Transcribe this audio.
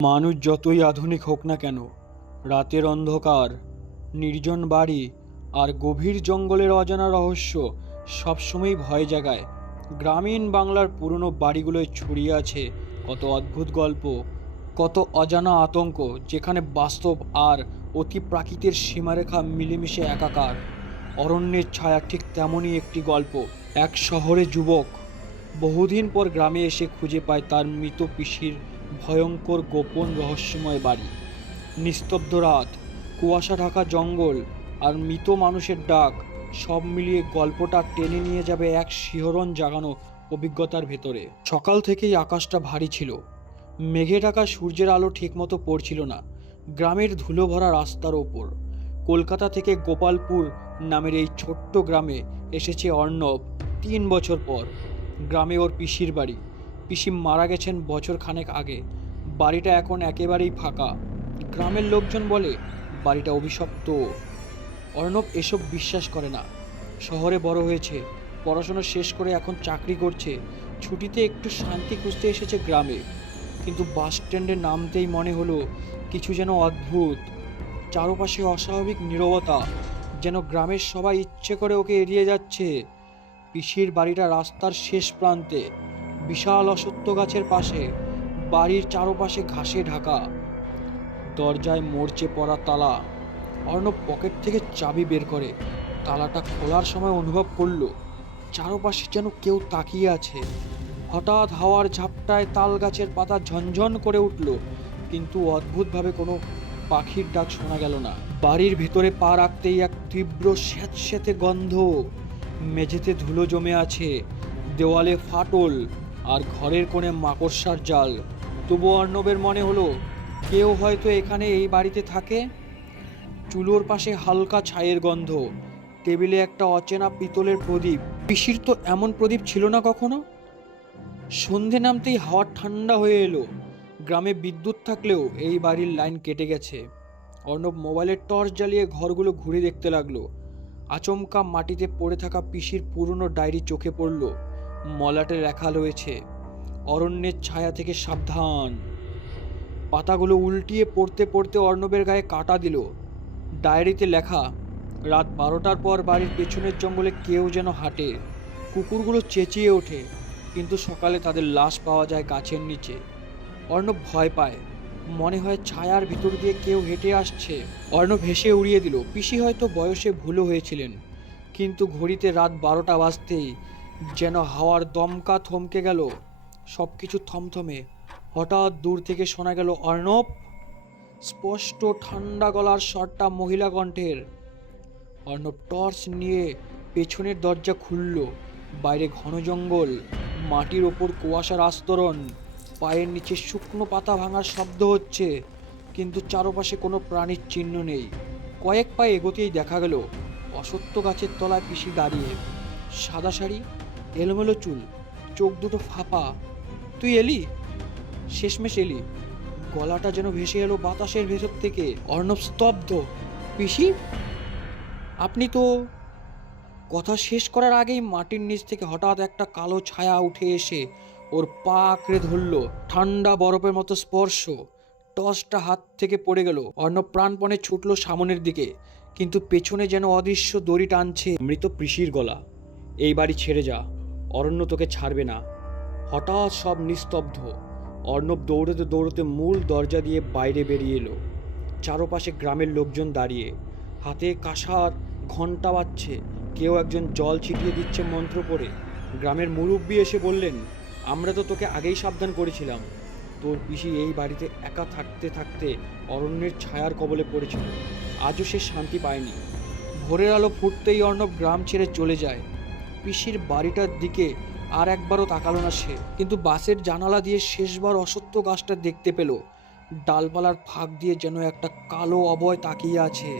মানুষ যতই আধুনিক হোক না কেন, রাতের অন্ধকার, নির্জন বাড়ি আর গভীর জঙ্গলের অজানা রহস্য সবসময়ই ভয় জাগায়। গ্রামীণ বাংলার পুরনো বাড়িগুলোয় ছড়িয়ে আছে কত অদ্ভুত গল্প, কত অজানা আতঙ্ক, যেখানে বাস্তব আর অতি প্রাকৃতের সীমারেখা মিলেমিশে একাকার। অরণ্যের ছায়া ঠিক তেমনই একটি গল্প। এক শহরে যুবক বহুদিন পর গ্রামে এসে খুঁজে পায় তার মৃত পিসির ভয়ঙ্কর গোপন রহস্যময় বাড়ি। নিস্তব্ধ রাত, কুয়াশা ঢাকা জঙ্গল আর মৃত মানুষের ডাক, সব মিলিয়ে গল্পটা টেনে নিয়ে যাবে এক শিহরণ জাগানো অভিজ্ঞতার ভেতরে। সকাল থেকেই আকাশটা ভারী ছিল। মেঘে ঢাকা সূর্যের আলো ঠিকমতো পড়ছিল না গ্রামের ধুলো ভরা রাস্তার ওপর। কলকাতা থেকে গোপালপুর নামের এই ছোট্ট গ্রামে এসেছে অর্ণব 3 বছর পর। গ্রামে ওর পিসির বাড়ি। পিসি মারা গেছেন বছর খানেক আগে। বাড়িটা এখন একেবারেই ফাঁকা। গ্রামের লোকজন বলে বাড়িটা অভিশপ্ত। অর্ণব এসব বিশ্বাস করে না। শহরে বড় হয়েছে, পড়াশোনা শেষ করে এখন চাকরি করছে, ছুটিতে একটু শান্তি খুঁজতে এসেছে গ্রামে। কিন্তু বাস স্ট্যান্ডে নামতেই মনে হলো কিছু যেন অদ্ভুত। চারপাশে অস্বাভাবিক নীরবতা, যেন গ্রামের সবাই ইচ্ছে করে ওকে এড়িয়ে যাচ্ছে। পিসির বাড়িটা রাস্তার শেষ প্রান্তে, বিশাল অশ্বত্থ গাছের পাশে। বাড়ির চারপাশে ঘাসে ঢাকা, দরজায় মরচে পড়া তালা। অর্ণব পকেট থেকে চাবি বের করে তালাটা খোলার সময় অনুভব করলো চারপাশে যেন কেউ তাকিয়ে আছে। হঠাৎ হাওয়ার ঝাপটায় তাল গাছের পাতা ঝনঝন করে উঠল, কিন্তু অদ্ভুতভাবে কোনো পাখির ডাক শোনা গেল না। বাড়ির ভেতরে পা রাখতেই এক তীব্র স্যাঁতস্যাঁতে গন্ধ। মেঝেতে ধুলো জমে আছে, দেওয়ালে ফাটল, আর ঘরের কোণে মাকড়সার জাল। তবু অর্ণবের মনে হলো কেউ হয়তো এখানে এই বাড়িতে থাকে। চুলোর পাশে হালকা ছাইয়ের গন্ধ, টেবিলে একটা অচেনা পিতলের প্রদীপ। পিসির তো এমন প্রদীপ ছিল না কখনো। সন্ধে নামতেই হাওয়া ঠান্ডা হয়ে এলো। গ্রামে বিদ্যুৎ থাকলেও এই বাড়ির লাইন কেটে গেছে। অর্ণব মোবাইলের টর্চ জ্বালিয়ে ঘরগুলো ঘুরে দেখতে লাগলো। আচমকা মাটিতে পড়ে থাকা পিসির পুরনো ডায়েরি চোখে পড়ল। মলাটে লেখা রয়েছে, অরণ্যের ছায়া থেকে সাবধান। পাতাগুলো উল্টিয়ে পড়তে পড়তে অর্ণবের গায়ে কাঁটা দিল। ডায়েরিতে লেখা, রাত 12টার পর বাড়ির পেছনের জঙ্গলে কেউ যেন হাঁটে। কুকুরগুলো চেঁচিয়ে ওঠে, কিন্তু সকালে তাদের লাশ পাওয়া যায় গাছের নিচে। অর্ণব ভয় পায়, মনে হয় ছায়ার ভিতর দিয়ে কেউ হেঁটে আসছে। অর্ণব হেসে উড়িয়ে দিল, পিসি হয়তো বয়সে ভুলও হয়েছিলেন। কিন্তু ঘড়িতে রাত 12টা বাজতেই যেন হাওয়ার দমকা থমকে গেল। সব কিছু থমথমে। হঠাৎ দূর থেকে শোনা গেল অর্ণব, স্পষ্ট ঠান্ডা গলার স্বরটা মহিলা কণ্ঠের। অর্ণব টর্চ নিয়ে পেছনের দরজা খুলল। বাইরে ঘন জঙ্গল, মাটির ওপর কুয়াশার আস্তরণ, পায়ের নিচে শুকনো পাতা ভাঙার শব্দ হচ্ছে, কিন্তু চারপাশে কোনো প্রাণীর চিহ্ন নেই। কয়েক পা এগোতেই দেখা গেল অশ্বত্থ গাছের তলায় পিসি দাঁড়িয়ে। সাদা শাড়ি, এলোমেলো চুল, চোখ দুটো ফাঁপা। তুই এলি? শেষমেশ এলি। গলাটা যেন ভেসে এলো বাতাসের ভেতর থেকে। অর্ণব স্তব্ধ। পিসি, আপনি তো। কথা শেষ করার আগেই মাটির নিচ থেকে হঠাৎ একটা কালো ছায়া উঠে এসে ওর পা আঁকড়ে ধরল। ঠান্ডা বরফের মতো স্পর্শ। টর্চটা হাত থেকে পড়ে গেল। অর্ণব প্রাণপণে ছুটল সামনের দিকে, কিন্তু পেছনে যেন অদৃশ্য দড়ি টানছে। মৃত পিসির গলা। এই বাড়ি ছেড়ে যা, অরণ্য তোকে ছাড়বে না। হঠাৎ সব নিস্তব্ধ। অর্ণব দৌড়তে দৌড়তে মূল দরজা দিয়ে বাইরে বেরিয়ে এলো। চারপাশে গ্রামের লোকজন দাঁড়িয়ে, হাতে কাঁসার ঘণ্টা বাজছে। কেউ একজন জল ছিটিয়ে দিচ্ছে মন্ত্র পড়ে। গ্রামের মুরব্বি এসে বললেন, আমরা তো তোকে আগেই সাবধান করেছিলাম। তোর পিসি এই বাড়িতে একা থাকতে থাকতে অরণ্যের ছায়ার কবলে পড়েছিল। আজও সে শান্তি পায়নি। ভোরের আলো ফুটতেই অর্ণব গ্রাম ছেড়ে চলে যায়। পিসির বাড়িটার দিকে আর একবারও তাকালো না সে। কিন্তু বাসের জানালা দিয়ে শেষবার অশ্বত্থ গাছটা দেখতে পেল। ডালপালার ফাঁক দিয়ে যেন একটা কালো অবয় তাকিয়ে আছে।